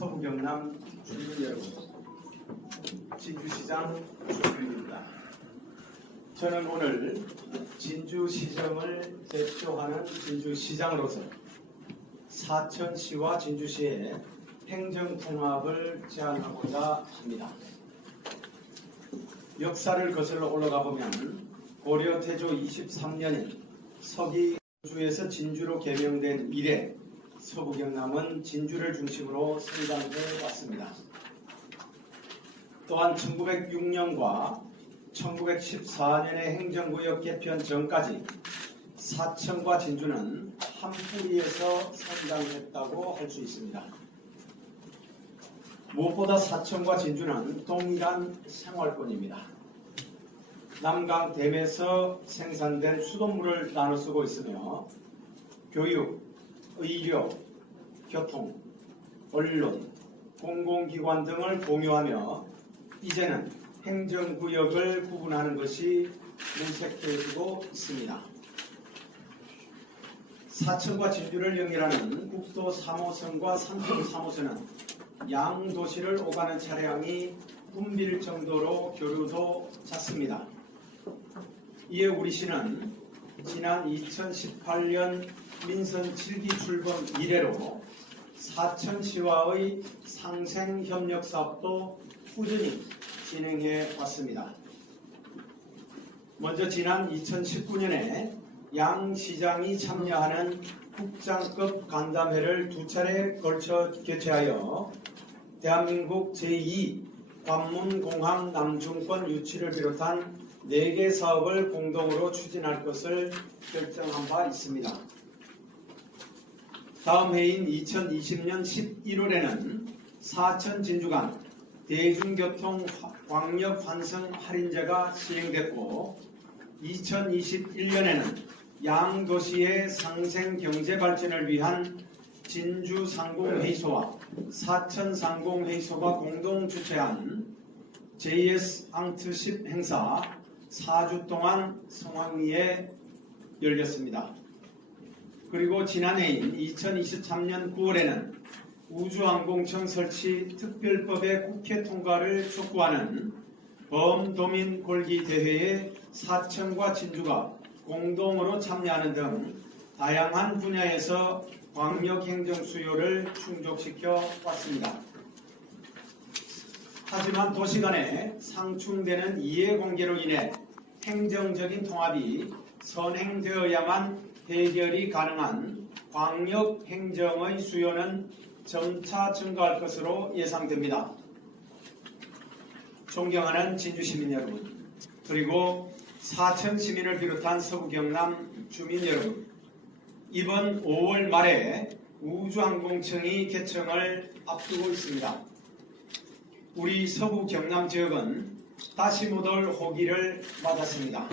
서부 경남 주민 여러분, 진주시장 조규입니다. 저는 오늘 진주시정을 대표하는 진주시장으로서 사천시와 진주시의 행정통합을 제안하고자 합니다. 역사를 거슬러 올라가 보면 고려 태조 23년인 서기 주에서 진주로 개명된 이래 서부 경남은 진주를 중심으로 성장해 왔습니다. 또한 1906년과 1914년의 행정구역 개편 전까지 사천과 진주는 한 뿌리에서 성장했다고 할 수 있습니다. 무엇보다 사천과 진주는 동일한 생활권입니다. 남강댐에서 생산된 수돗물을 나눠 쓰고 있으며 교육, 의료, 교통, 언론, 공공기관 등을 공유하며 이제는 행정구역을 구분하는 것이 무색해지고 있습니다. 사천과 진주를 연결하는 국도 3호선과 산청 3호선은 양도시를 오가는 차량이 붐빌 정도로 교류도 잦습니다. 이에 우리 시는 지난 2018년 민선 7기 출범 이래로 사천시와의 상생협력 사업도 꾸준히 진행해 왔습니다. 먼저 지난 2019년에 양 시장이 참여하는 국장급 간담회를 2차례 걸쳐 개최하여 대한민국 제2 관문공항 남중권 유치를 비롯한 4개 사업을 공동으로 추진할 것을 결정한 바 있습니다. 다음 해인 2020년 11월에는 사천 진주 간 대중교통 광역 환승 할인제가 시행됐고 2021년에는 양도시의 상생 경제 발전을 위한 진주 상공회의소와 사천 상공회의소가 공동 주최한 JS 앙트십 행사 4주 동안 성황리에 열렸습니다. 그리고 지난해인 2023년 9월에는 우주항공청 설치 특별법의 국회 통과를 촉구하는 범도민 골기 대회에 사천과 진주가 공동으로 참여하는 등 다양한 분야에서 광역행정 수요를 충족시켜 왔습니다. 하지만 도시 간에 상충되는 이해공개로 인해 행정적인 통합이 선행되어야만 해결이 가능한 광역행정의 수요는 점차 증가할 것으로 예상됩니다. 존경하는 진주시민 여러분, 그리고 사천 시민을 비롯한 서부 경남 주민 여러분, 이번 5월 말에 우주항공청이 개청을 앞두고 있습니다. 우리 서부 경남 지역은 다시 못 올 호기를 맞았습니다.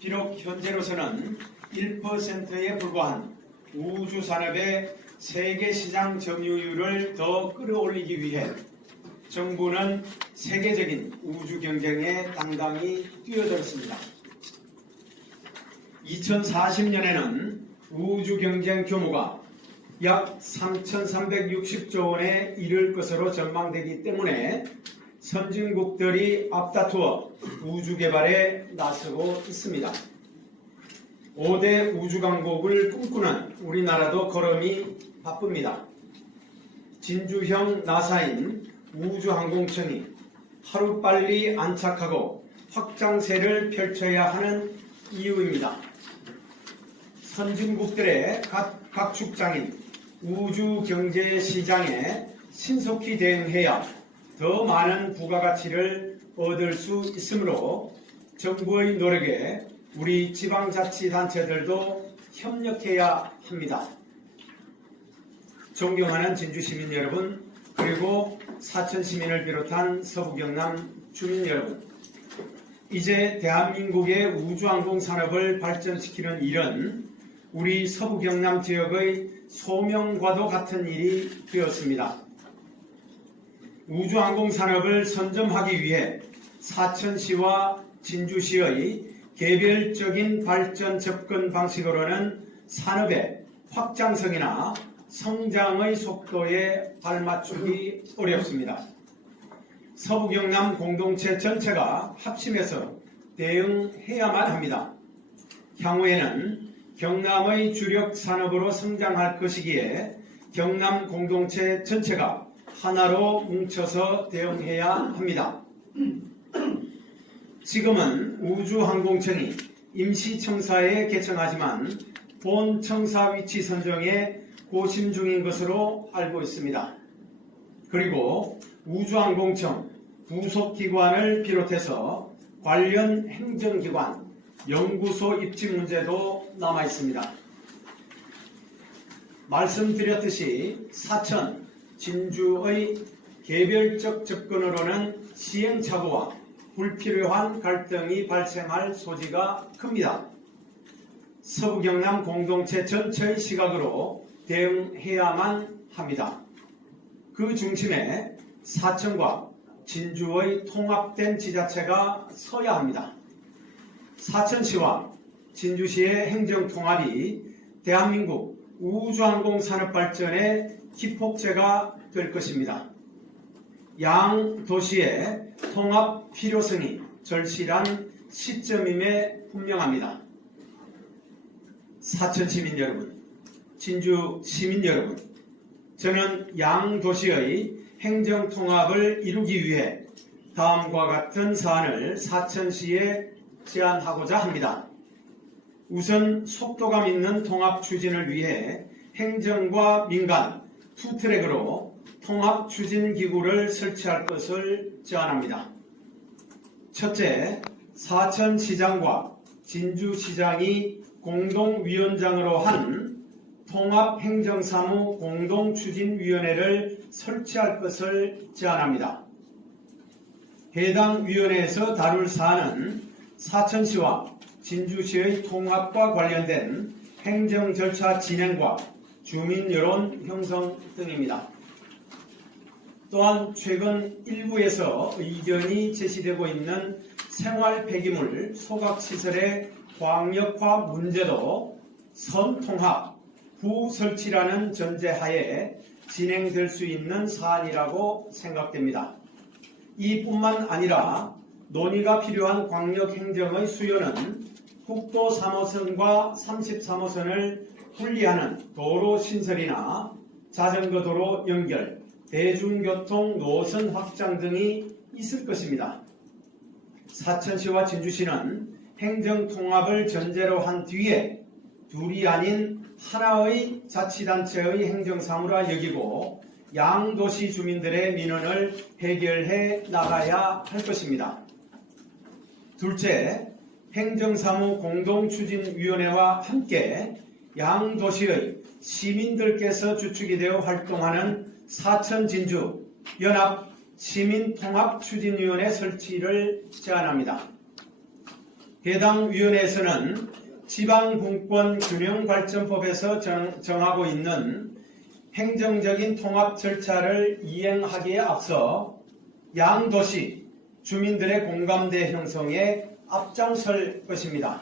비록 현재로서는 1%에 불과한 우주산업의 세계시장 점유율을 더 끌어올리기 위해 정부는 세계적인 우주 경쟁에 당당히 뛰어들었습니다. 2040년에는 우주 경쟁 규모가 약 3,360조 원에 이를 것으로 전망되기 때문에 선진국들이 앞다투어 우주 개발에 나서고 있습니다. 5대 우주강국을 꿈꾸는 우리나라도 걸음이 바쁩니다. 진주형 나사인 우주항공청이 하루빨리 안착하고 확장세를 펼쳐야 하는 이유입니다. 선진국들의 각 축장인 우주경제시장에 신속히 대응해야 더 많은 부가가치를 얻을 수 있으므로 정부의 노력에 우리 지방자치단체들도 협력해야 합니다. 존경하는 진주시민 여러분, 그리고 사천시민을 비롯한 서부경남 주민 여러분, 이제 대한민국의 우주항공산업을 발전시키는 일은 우리 서부경남 지역의 소명과도 같은 일이 되었습니다. 우주항공산업을 선점하기 위해 사천시와 진주시의 개별적인 발전 접근 방식으로는 산업의 확장성이나 성장의 속도에 발맞추기 어렵습니다. 서부 경남 공동체 전체가 합심해서 대응해야만 합니다. 향후에는 경남의 주력 산업으로 성장할 것이기에 경남 공동체 전체가 하나로 뭉쳐서 대응해야 합니다. 지금은 우주항공청이 임시청사에 개청하지만 본 청사 위치 선정에 고심 중인 것으로 알고 있습니다. 그리고 우주항공청 부속기관을 비롯해서 관련 행정기관, 연구소 입지 문제도 남아 있습니다. 말씀드렸듯이 사천, 진주의 개별적 접근으로는 시행착오와 불필요한 갈등이 발생할 소지가 큽니다. 서부 경남 공동체 전체의 시각으로 대응해야만 합니다. 그 중심에 사천과 진주의 통합된 지자체가 서야 합니다. 사천시와 진주시의 행정통합이 대한민국 우주항공 산업 발전의 기폭제가 될 것입니다. 양 도시의 통합 필요성이 절실한 시점임에 분명합니다. 사천 시민 여러분, 진주 시민 여러분, 저는 양 도시의 행정 통합을 이루기 위해 다음과 같은 사안을 사천시에 제안하고자 합니다. 우선 속도감 있는 통합 추진을 위해 행정과 민간 투트랙으로 통합 추진 기구를 설치할 것을 제안합니다. 첫째, 사천시장과 진주시장이 공동위원장으로 한 통합행정사무 공동추진위원회를 설치할 것을 제안합니다. 해당 위원회에서 다룰 사안은 사천시와 진주시의 통합과 관련된 행정 절차 진행과 주민 여론 형성 등입니다. 또한 최근 일부에서 의견이 제시되고 있는 생활 폐기물 소각시설의 광역화 문제도 선통합 후 설치라는 전제하에 진행될 수 있는 사안이라고 생각됩니다. 이뿐만 아니라 논의가 필요한 광역행정의 수요는 국도 3호선과 33호선을 분리하는 도로 신설이나 자전거도로 연결, 대중교통 노선 확장 등이 있을 것입니다. 사천시와 진주시는 행정통합을 전제로 한 뒤에 둘이 아닌 하나의 자치단체의 행정사무라 여기고 양도시 주민들의 민원을 해결해 나가야 할 것입니다. 둘째, 행정사무 공동추진위원회와 함께 양도시의 시민들께서 주축이 되어 활동하는 사천진주 연합 시민통합추진위원회 설치를 제안합니다. 해당 위원회에서는 지방분권균형발전법에서 정하고 있는 행정적인 통합 절차를 이행하기에 앞서 양도시 주민들의 공감대 형성에 앞장설 것입니다.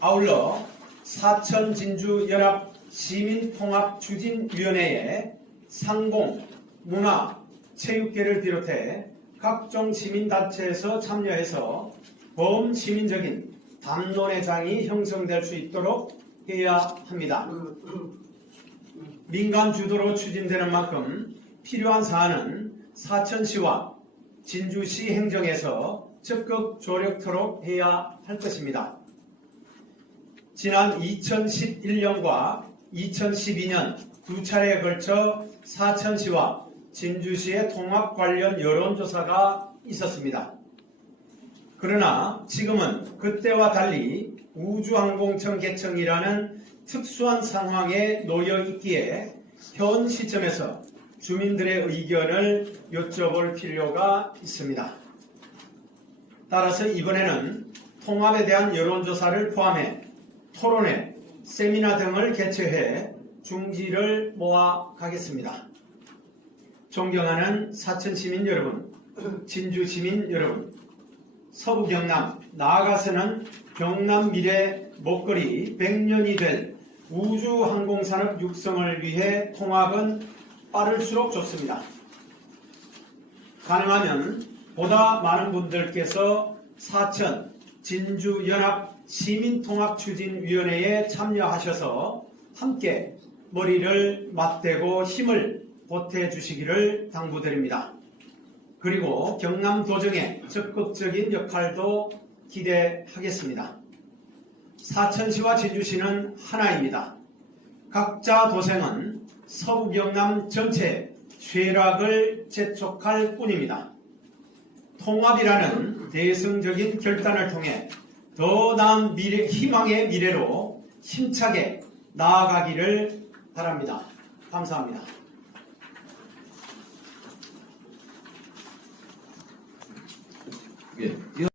아울러 사천진주연합 시민통합추진위원회에 상공, 문화, 체육계를 비롯해 각종 시민단체에서 참여해서 범시민적인 담론회장이 형성될 수 있도록 해야 합니다. 민간 주도로 추진되는 만큼 필요한 사안은 사천시와 진주시 행정에서 적극 조력토록 해야 할 것입니다. 지난 2011년과 2012년 두 차례에 걸쳐 사천시와 진주시의 통합 관련 여론조사가 있었습니다. 그러나 지금은 그때와 달리 우주항공청 개청이라는 특수한 상황에 놓여 있기에 현 시점에서 주민들의 의견을 여쭤볼 필요가 있습니다. 따라서 이번에는 통합에 대한 여론조사를 포함해 토론회, 세미나 등을 개최해 중지를 모아 가겠습니다. 존경하는 사천시민 여러분, 진주시민 여러분, 서부 경남, 나아가서는 경남 미래 먹거리 100년이 될 우주항공산업 육성을 위해 통합은 빠를수록 좋습니다. 가능하면 보다 많은 분들께서 사천 진주연합 시민통합추진위원회에 참여하셔서 함께 머리를 맞대고 힘을 보태주시기를 당부드립니다. 그리고 경남도정의 적극적인 역할도 기대하겠습니다. 사천시와 진주시는 하나입니다. 각자 도생은 서부 경남 전체의 쇠락을 재촉할 뿐입니다. 통합이라는 대승적인 결단을 통해 더 나은 희망의 미래로 힘차게 나아가기를 바랍니다. 감사합니다. 예.